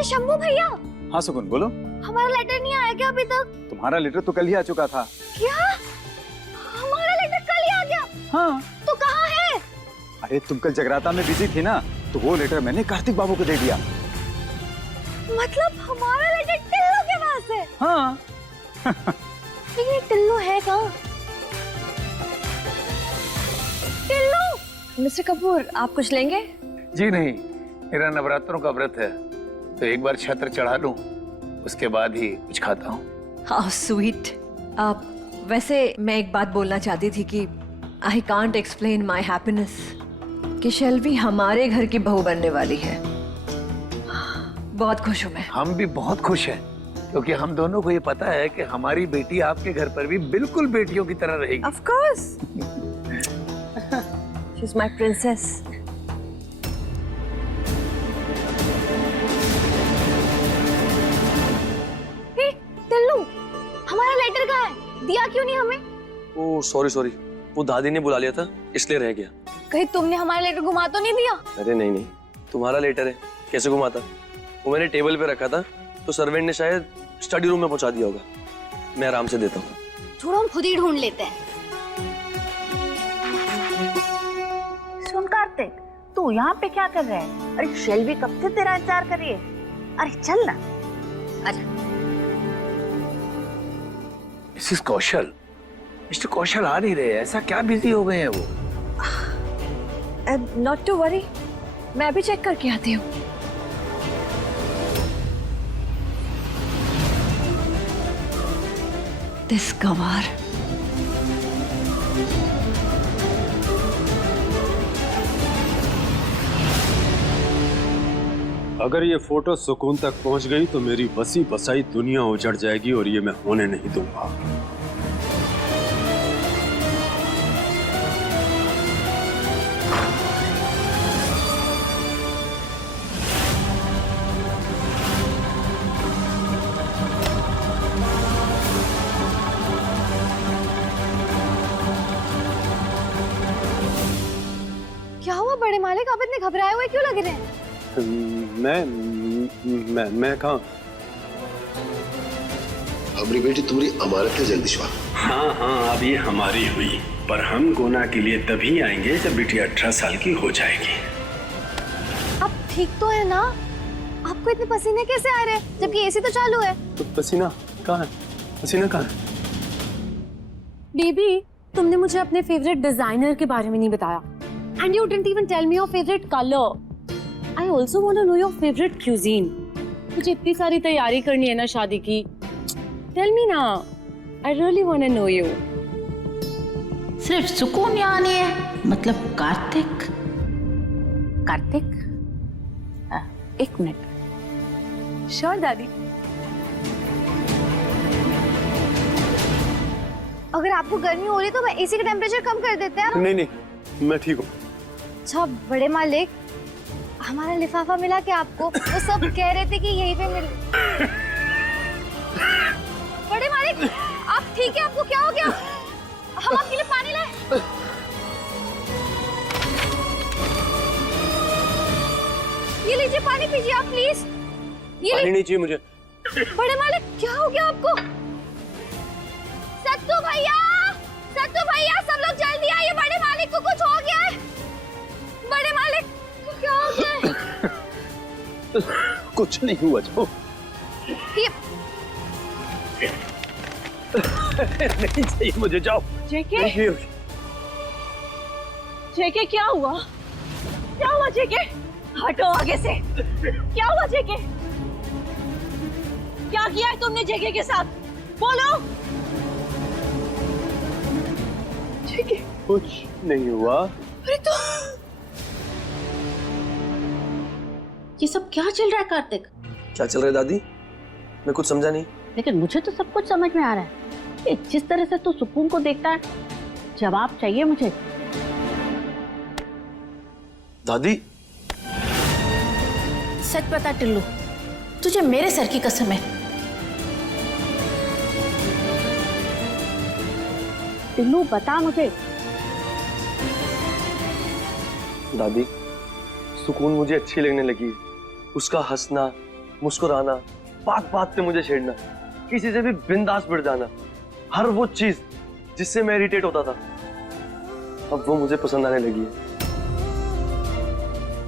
अरे शंभू भैया। हाँ सुकून बोलो। हमारा लेटर नहीं आया क्या अभी तक? तुम्हारा लेटर तो कल ही आ चुका था। क्या? हमारा लेटर कल ही आ गया? हाँ। तो कहाँ है? अरे तुम कल जगराता में बिजी थी ना, तो वो लेटर मैंने कार्तिक बाबू को दे दिया। मतलब हमारा लेटर टिल्लू के पास है? हाँ। ये टिल्लू है कहाँ? टिल्लू। मिस्टर कपूर, आप कुछ लेंगे? जी नहीं, मेरा नवरात्रों का व्रत है, तो एक बार छत्र चढ़ा लूं, उसके बाद ही कुछ खाता हूँ। How sweet. वैसे मैं एक बात बोलना चाहती थी कि I can't explain my happiness कि शेल्वी हमारे घर की बहू बनने वाली है। बहुत खुश हूँ मैं। हम भी बहुत खुश हैं, क्योंकि हम दोनों को ये पता है कि हमारी बेटी आपके घर पर भी बिल्कुल बेटियों की तरह रहेगी। Of course. She's my princess. Tillu, हमारा लेटर कहाँ है? दिया क्यों नहीं हमें? ओह सॉरी, वो दादी ने बुला लिया था इसलिए रह गया। कहीं तुमने हमारा लेटर घुमा तो नहीं दिया? अरे नहीं, तुम्हारा लेटर है, कैसे घुमाता? वो मैंने टेबल पे रखा था, तो सर्वेंट ने शायद स्टडी रूम में पहुंचा दिया होगा। मैं आराम से देता हूँ। छोड़ो, हम खुद ही ढूंढ लेते हैं। सुन कार्तिक, तू यहाँ पे क्या कर रहा है? अरे शेल्वी कब से तेरा इंतजार कर रही है। अरे चल ना। अच्छा। मिसेस कौशल, मिस्टर कौशल आ नहीं रहे, ऐसा क्या बिजी हो गए हैं वो? Not to worry. मैं अभी चेक करके आती हूँ। This गंवार। अगर ये फोटो सुकून तक पहुंच गई तो मेरी बसी बसाई दुनिया उजड़ जाएगी और ये मैं होने नहीं दूंगा। क्या हुआ बड़े मालिक, आप इतने घबराए हुए क्यों लग रहे हैं? मैं कहाँ? हमारी बेटी तुम्हारी अमानत है जगदीशवा। हाँ अब ये हमारी हुई, पर हम गोना के लिए तभी आएंगे जब बेटी 18 साल की हो जाएगी। आप ठीक तो है ना? आपको इतने पसीने कैसे आ रहे हैं जबकि एसी तो चालू है? तो पसीना कहाँ है? पसीना कहाँ है? बेबी, तुमने मुझे अपने फेवरेट डिजाइनर के बारे में नहीं बताया। And you didn't even tell me your favorite color. I also want to know your favorite cuisine. मुझे इतनी सारी तैयारी करनी है ना शादी की। Tell me ना. I really want to know you. सिर्फ सुकून यहाँ नहीं है, मतलब कार्तिक। कार्तिक? एक मिनट। Sure, दादी। अगर आपको गर्मी हो रही है तो मैं एसी का टेम्परेचर कम कर देते हैं। नहीं, मैं ठीक हूँ। अच्छा बड़े मालिक, हमारा लिफाफा मिला क्या आपको? वो सब कह रहे थे कि यहीं पे मिल। बड़े मालिक, आप ठीक है? आपको क्या हो गया? हम आपके लिए पानी लाए। ये लीजिए पानी पीजिए आप प्लीज। पानी नहीं चाहिए मुझे। बड़े मालिक क्या हो गया आपको? सत्तू भैया सब लोग जल्दी आइए, बड़े मालिक को कुछ हो गया है। बड़े मालिक को क्या हो गया है? कुछ नहीं हुआ जो। नहीं चाहिए मुझे, जाओ। जेके क्या हुआ? क्या हुआ जेके? हटो आगे से। क्या हुआ जेके? क्या किया है तुमने जेके के साथ? बोलो। जेके कुछ नहीं हुआ। अरे तो ये सब क्या चल रहा है कार्तिक? क्या चल रहा है दादी? मैं कुछ समझा नहीं। लेकिन मुझे तो सब कुछ समझ में आ रहा है। कि जिस तरह से तू सुकून को देखता है, जवाब चाहिए मुझे। दादी सच बता टिल्लू, तुझे मेरे सर की कसम है। टिल्लू बता मुझे। दादी, सुकून मुझे अच्छी लगने लगी। उसका हंसना, मुस्कुराना, बात बात पे मुझे छेड़ना, किसी से भी बिंदास भिड़ जाना, हर वो चीज जिससे मैं इरिटेट होता था, अब वो मुझे पसंद आने लगी है।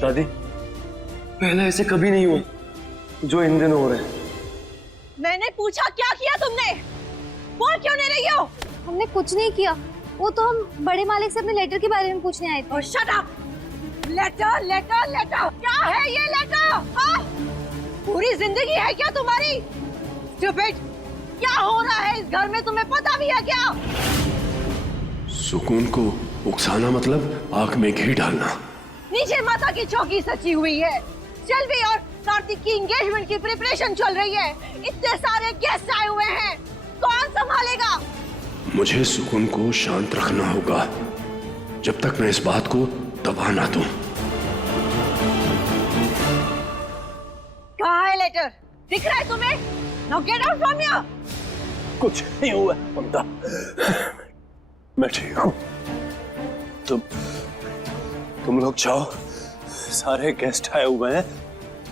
दादी, पहले ऐसे कभी नहीं हुआ जो इन दिनों हो रहे हैं। मैंने पूछा क्या किया तुमने? बोल क्यों नहीं रही हो? हमने कुछ नहीं किया, वो तो हम बड़े मालिक से अपने लेटर के बारे में पूछने आए थे। और shut up! Letter letter letter, क्या है ये लेटर? हाँ? पूरी जिंदगी है क्या तुम्हारी? स्टूपिड! क्या हो रहा है इस घर में, तुम्हें पता भी है क्या? सुकून को उकसाना मतलब आंख में घी डालना। नीचे माता की चौकी सची हुई है, शेल्वी और कार्तिक की एंगेजमेंट की प्रिपरेशन चल रही है, इतने सारे गेस्ट आए हुए हैं, कौन संभालेगा? मुझे सुकून को शांत रखना होगा जब तक मैं इस बात को दबा ना दूं। कहाँ है लेटर? दिख रहा है तुम्हें? Now get out from here! कुछ नहीं हुआ ममता, मैं ठीक हूँ। तुम लोग जाओ, सारे गेस्ट आए हुए हैं,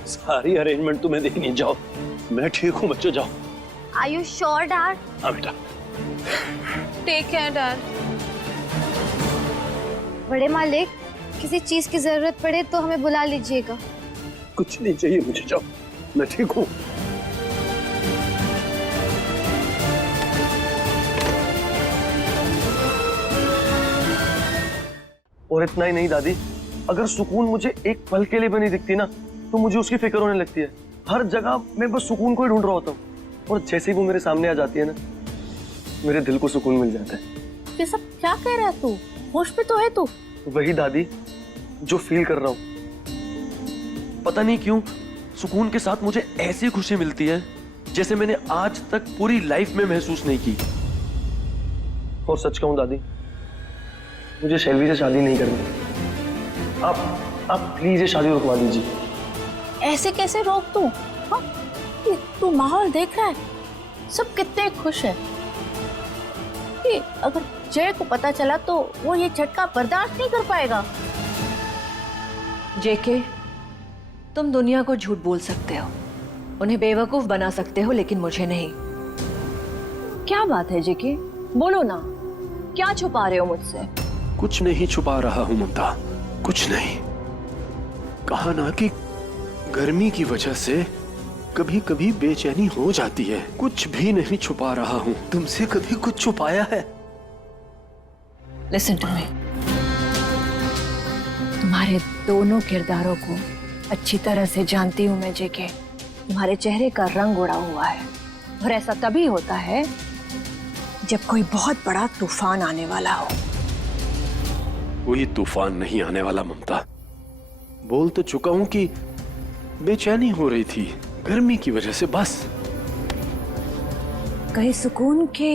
सारी अरेंजमेंट तुम्हें देखनी, जाओ। मैं ठीक हूँ बच्चों, जाओ। Are you sure, Dad? हाँ बेटा। Take care, Dad. बड़े मालिक, किसी चीज की जरूरत पड़े तो हमें बुला लीजिएगा। कुछ नहीं चाहिए मुझे, जाओ, मैं ठीक हूँ। और इतना ही नहीं दादी, अगर सुकून मुझे एक पल के लिए भी नहीं दिखती ना, तो मुझे उसकी फिक्र होने लगती है। हर जगह मैं बस सुकून को ही ढूंढ रहा होता हूँ, और जैसे ही वो मेरे सामने आ जाती है ना, मेरे दिल को सुकून मिल जाता है। ये सब क्या कह रहा है तू? होश पे तो है तू? वही दादी जो फील कर रहा हूँ। पता नहीं क्यों सुकून के साथ मुझे ऐसी खुशी मिलती है जैसे मैंने आज तक पूरी लाइफ में महसूस नहीं की। और सच कहूँ दादी, मुझे शेल्वी से शादी नहीं करनी। आप प्लीज ये शादी रुकवा दीजिए। ऐसे कैसे रोक तू? हाँ? तू माहौल देख रहा है, सब कितने खुश है। कि अगर जय को पता चला तो वो ये झटका बर्दाश्त नहीं कर पाएगा। जेके, तुम दुनिया को झूठ बोल सकते हो, उन्हें बेवकूफ बना सकते हो, लेकिन मुझे नहीं। क्या बात है जेके, बोलो ना, क्या छुपा रहे हो मुझसे? कुछ नहीं छुपा रहा हूं ममता, कुछ नहीं। कहा ना कि गर्मी की वजह से कभी कभी बेचैनी हो जाती है। कुछ भी नहीं छुपा रहा हूं। तुमसे कभी कुछ छुपाया है? लिसन टू मी, तुम्हारे दोनों किरदारों को अच्छी तरह से जानती हूं मैं जेके। तुम्हारे चेहरे का रंग उड़ा हुआ है, और ऐसा तभी होता है जब कोई बहुत बड़ा तूफान आने वाला हो। कोई तूफान नहीं आने वाला ममता। बोल तो चुका हूं कि बेचैनी हो रही थी गर्मी की वजह से, बस। कहीं सुकून के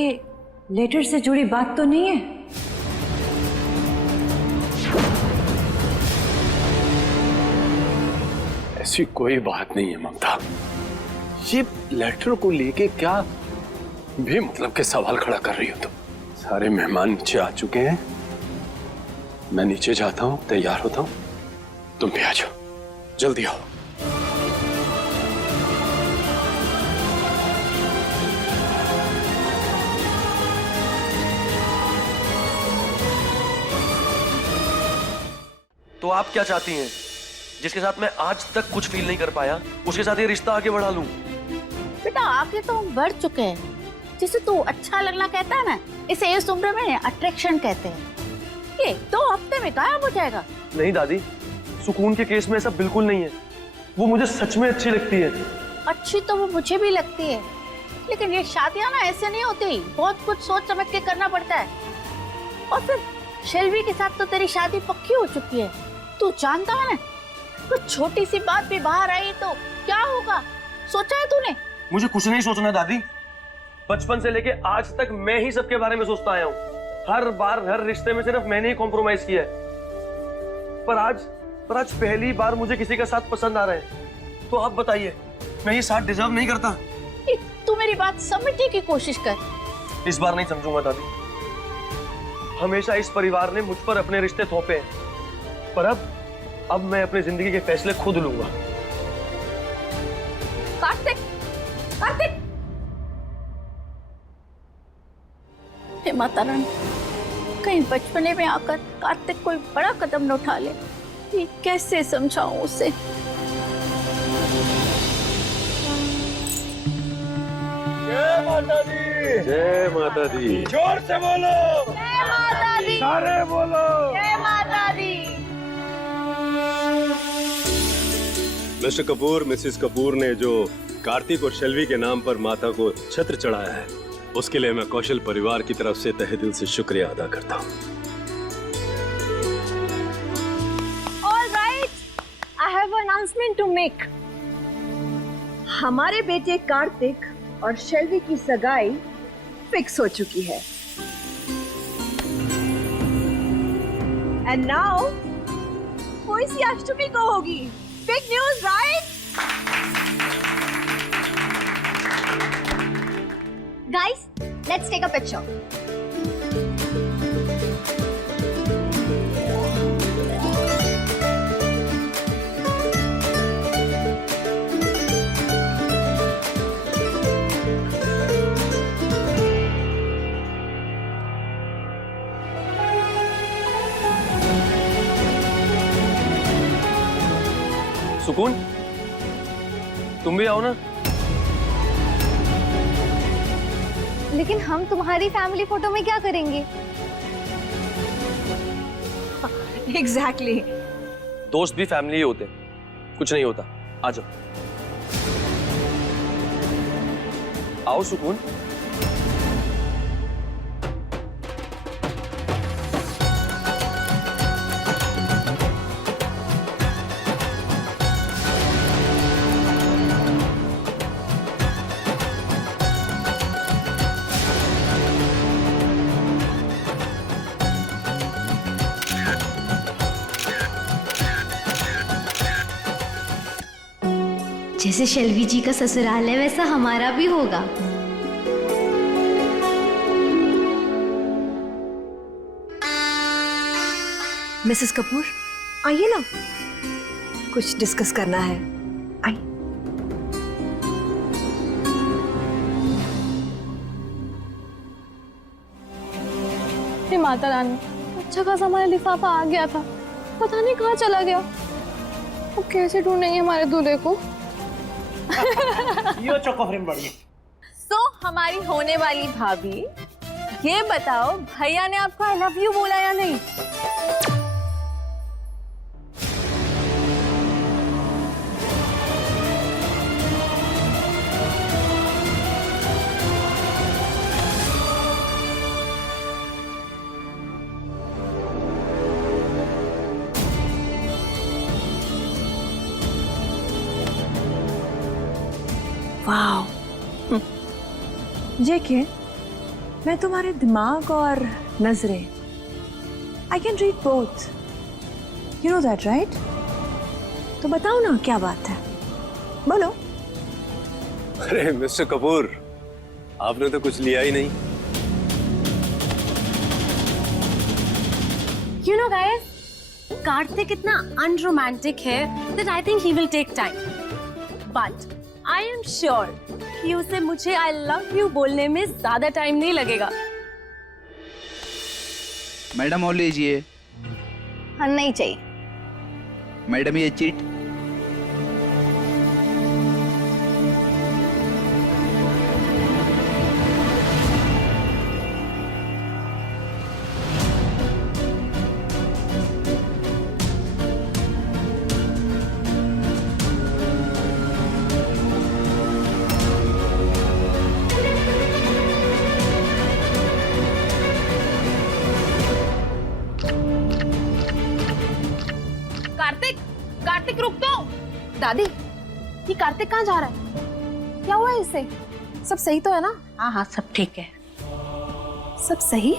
लेटर से जुड़ी बात तो नहीं है? ऐसी कोई बात नहीं है ममता। ये लेटर को लेके क्या भी मतलब के सवाल खड़ा कर रही हो तुम? सारे मेहमान नीचे आ चुके हैं, मैं नीचे जाता हूँ, तैयार होता हूँ, तुम भी आ जाओ, जल्दी आओ। तो आप क्या चाहती हैं? जिसके साथ मैं आज तक कुछ फील नहीं कर पाया, उसके साथ ये रिश्ता आगे बढ़ा लूं? बेटा आगे तो हम बढ़ चुके हैं। जिसे तू अच्छा लगना कहता है ना, इसे इस उम्र में अट्रैक्शन कहते हैं। ये 2 हफ्ते में गायब हो जाएगा। नहीं दादी, सुकून के केस में ऐसा बिल्कुल नहीं है। वो मुझे सच में अच्छी लगती है। अच्छी तो वो मुझे भी लगती है, लेकिन ये शादियां ना ऐसे नहीं होती, बहुत कुछ सोच समझ के करना पड़ता है। और फिर शेल्वी के साथ तो तेरी शादी पक्की हो चुकी है, तू जानता है ना। कुछ छोटी सी बात भी बाहर आई तो क्या होगा, सोचा है तूने? मुझे कुछ नहीं सोचना दादी। बचपन से लेके आज तक मैं ही सबके बारे में सोचता आया हूँ। हर बार हर रिश्ते में सिर्फ मैंने ही कॉम्प्रोमाइज किया है। पर आज पहली बार मुझे किसी का साथ पसंद आ रहा है। तो आप बताइए, मैं ये साथ डिजर्व नहीं करता? तू मेरी बात समझने की कोशिश कर। इस बार नहीं समझूंगा दादी। हमेशा इस परिवार ने मुझ पर अपने रिश्ते थोपे हैं, पर अब मैं अपनी जिंदगी के फैसले खुद लूंगा। कार्तिक! हे माता रानी, कहीं बचपने में आकर कार्तिक कोई बड़ा कदम न उठा ले। ये कैसे समझाऊं उसे? जय माता दी, जय माता दी। जोर से बोलो, जय माता दी, सारे बोलो। जय माता दी। मिस्टर कपूर, मिसेस कपूर ने जो कार्तिक और शेल्वी के नाम पर माता को छत्र चढ़ाया है, उसके लिए मैं कौशल परिवार की तरफ से तहे दिल से शुक्रिया अदा करता हूँ। All right, I have an announcement to make. हमारे बेटे कार्तिक और शेल्वी की सगाई फिक्स हो चुकी है। And now वो इसी अष्टमी को होगी। Big news, right? Guys, let's take a picture. सुकून, तुम भी आओ ना। लेकिन हम तुम्हारी फैमिली फोटो में क्या करेंगे? Exactly. दोस्त भी फैमिली ही होते हैं, कुछ नहीं होता। आ जाओ, आओ सुकून। जैसे शेल्वी जी का ससुराल है वैसा हमारा भी होगा। मिसेस कपूर, आइए ना, कुछ डिस्कस करना है। आइए। हे माता रानी, अच्छा खासा हमारा लिफाफा आ गया था, पता नहीं कहाँ चला गया। अब कैसे ढूंढेंगे हमारे दूल्हे को? यो चोको फ्रेम बढ़िया। तो हमारी होने वाली भाभी, ये बताओ भैया ने आपको आई लव यू बोला या नहीं? वाओ, जेके, मैं तुम्हारे दिमाग और नजरें, I can read both, you know that right? तो बताओ ना क्या बात है, बोलो। अरे मिस्टर कपूर, आपने तो कुछ लिया ही नहीं। You know guys, कार्तिक इतना अनरोमांटिक है that I think he will take time. But I am sure कि उसे मुझे I love you बोलने में ज्यादा टाइम नहीं लगेगा। मैडम और लीजिए। हाँ, नहीं चाहिए। मैडम ये चीट। कार्तिक रुक तो। दादी, ये कार्तिक कहाँ जा रहा है? क्या हुआ है इसे? सब सही तो है ना? हाँ हाँ, सब ठीक है। सब सही?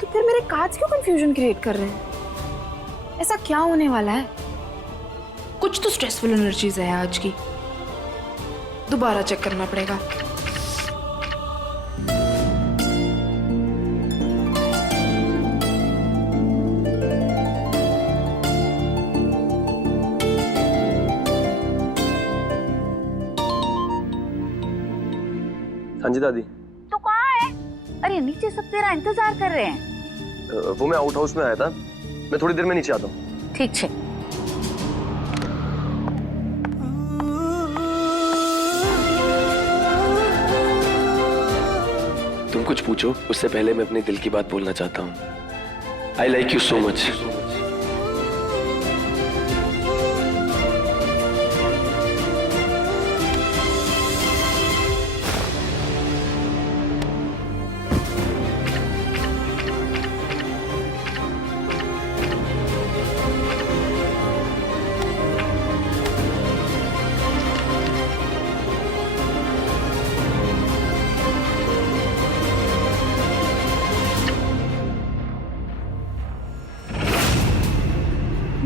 तो फिर मेरे कार्ड्स क्यों कंफ्यूजन क्रिएट कर रहे हैं? ऐसा क्या होने वाला है? कुछ तो स्ट्रेसफुल एनर्जीज है आज की, दोबारा चेक करना पड़ेगा। हाँ जी दादी। तो कहाँ है? अरे नीचे सब तेरा इंतजार कर रहे हैं। वो मैं आउट हाउस में आया था, मैं थोड़ी देर में नीचे आता हूँ। ठीक है। तुम कुछ पूछो, उससे पहले मैं अपने दिल की बात बोलना चाहता हूँ। I like you so much.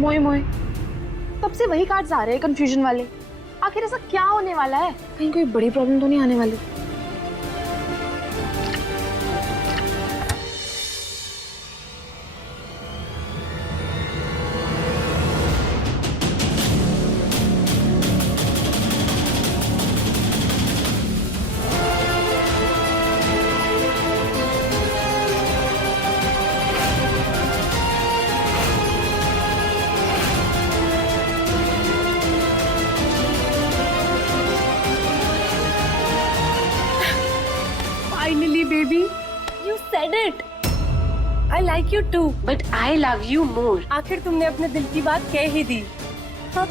मोए मोए, तब से वही कार्ड्स आ रहे हैं कंफ्यूजन वाले। आखिर ऐसा क्या होने वाला है? कहीं कोई बड़ी प्रॉब्लम तो नहीं आने वाली? Finally, baby, you said it. I like you too, but I love you more. आखिर तुमने अपने दिल की बात कह ही दी। हाँ।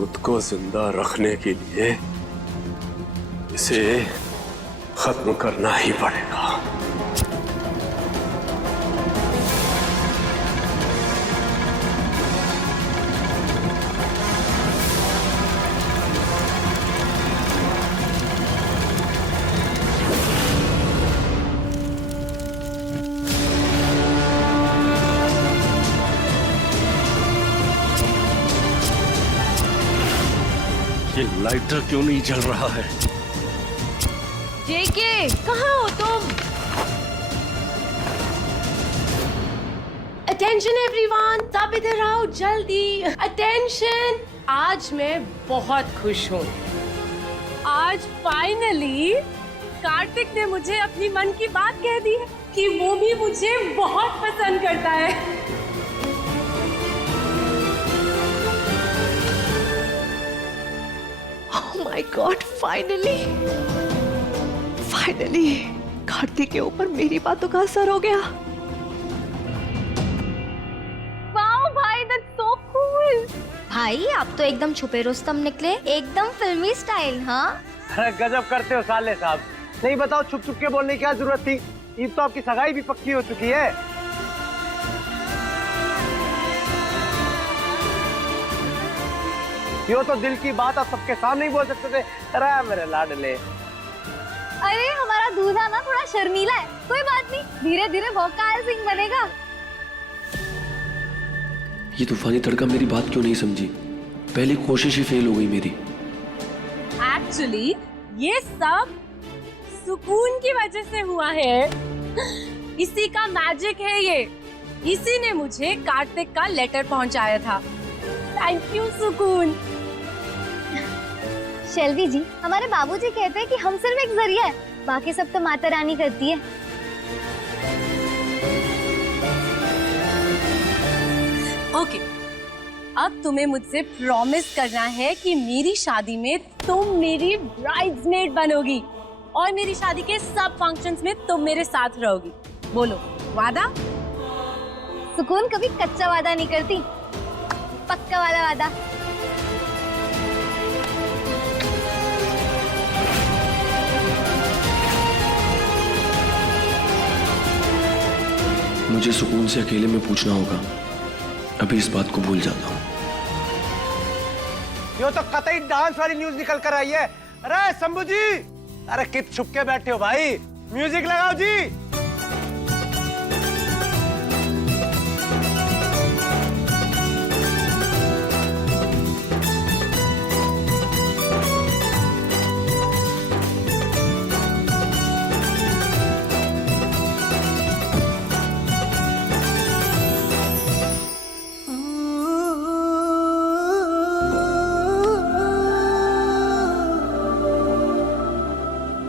खुद को जिंदा रखने के लिए इसे खत्म करना ही पड़ेगा। ये लाइटर क्यों नहीं जल रहा है? जेके, कहाँ हो तुम? अटेंशन एवरीवन, सब इधर आओ जल्दी। अटेंशन, आज मैं बहुत खुश हूँ। आज फाइनली कार्तिक ने मुझे अपनी मन की बात कह दी है कि वो भी मुझे बहुत पसंद करता है। Oh my God, finally Kartik के ऊपर मेरी बातों का असर हो गया। वाओ भाई, that's so cool. भाई आप तो एकदम छुपे रुस्तम निकले, एकदम फिल्मी स्टाइल। हाँ अरे गजब करते हो साले साहब। नहीं बताओ, छुप छुप के बोलने की क्या जरूरत थी? ईद तो आपकी सगाई भी पक्की हो चुकी है। यो तो दिल की बात आप सबके सामने ही बोल सकते थे। अरे मेरे लाडले। अरे हमारा दूल्हा ना थोड़ा शर्मीला है, कोई बात नहीं, धीरे धीरे भौकाल सिंह बनेगा। ये तूफानी तड़का मेरी बात क्यों नहीं समझी? पहली कोशिश ही फेल हो गई मेरी। एक्चुअली ये सब सुकून की वजह से हुआ है। इसी का मैजिक है ये। इसी ने मुझे कार्तिक का लेटर पहुंचाया था। थैंक यू सुकून। शेल्वी जी, हमारे बाबूजी कहते हैं कि हम सिर्फ एक जरिया है, बाकी सब तो माता रानी करती है। ओके, अब तुम्हें मुझसे प्रॉमिस करना है कि मेरी शादी में तुम मेरी ब्राइड्समेड बनोगी और मेरी शादी के सब फंक्शंस में तुम मेरे साथ रहोगी। बोलो, वादा? सुकून कभी कच्चा वादा नहीं करती, पक्का वाला वादा। मुझे सुकून से अकेले में पूछना होगा। अभी इस बात को भूल जाता हूँ। ये तो कतई डांस वाली न्यूज निकल कर आई है। अरे शंभू जी, अरे कित छुप के बैठे हो भाई, म्यूजिक लगाओ जी।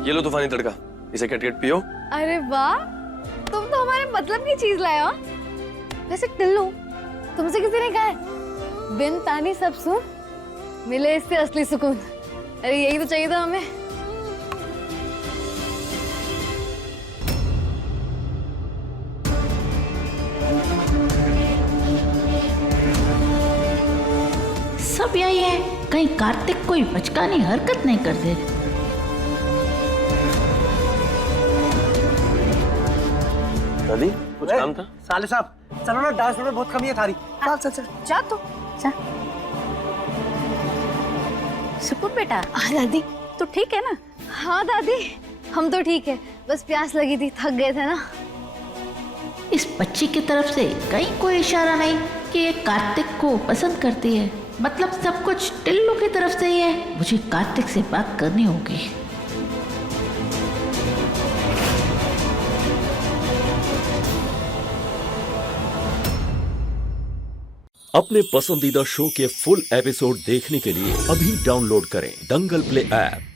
ये लो तूफानी तड़का, इसे कट पियो। अरे वाह, तुम तो हमारे मतलब की चीज लाए हो। वैसे टिल्लू, तुमसे किसी ने कहा है बिन तानी सब सुन, मिले इससे असली सुकून। अरे यही तो चाहिए था हमें। सब यही है, कहीं कार्तिक कोई बचकानी हरकत नहीं कर दे। दादी कुछ काम था? साले साहब चलो ना, डांस में बहुत कमी है थारी। चल चल चल जा तो जा। सुकून बेटा। हाँ दादी, तो ठीक है ना? हाँ दादी, हम तो ठीक है, बस प्यास लगी थी, थक गए थे ना। इस बच्ची की तरफ से कहीं कोई इशारा नहीं कि ये कार्तिक को पसंद करती है। मतलब सब कुछ टिल्लू की तरफ से ही है। मुझे कार्तिक से बात करनी होगी। अपने पसंदीदा शो के फुल एपिसोड देखने के लिए अभी डाउनलोड करें दंगल प्ले ऐप।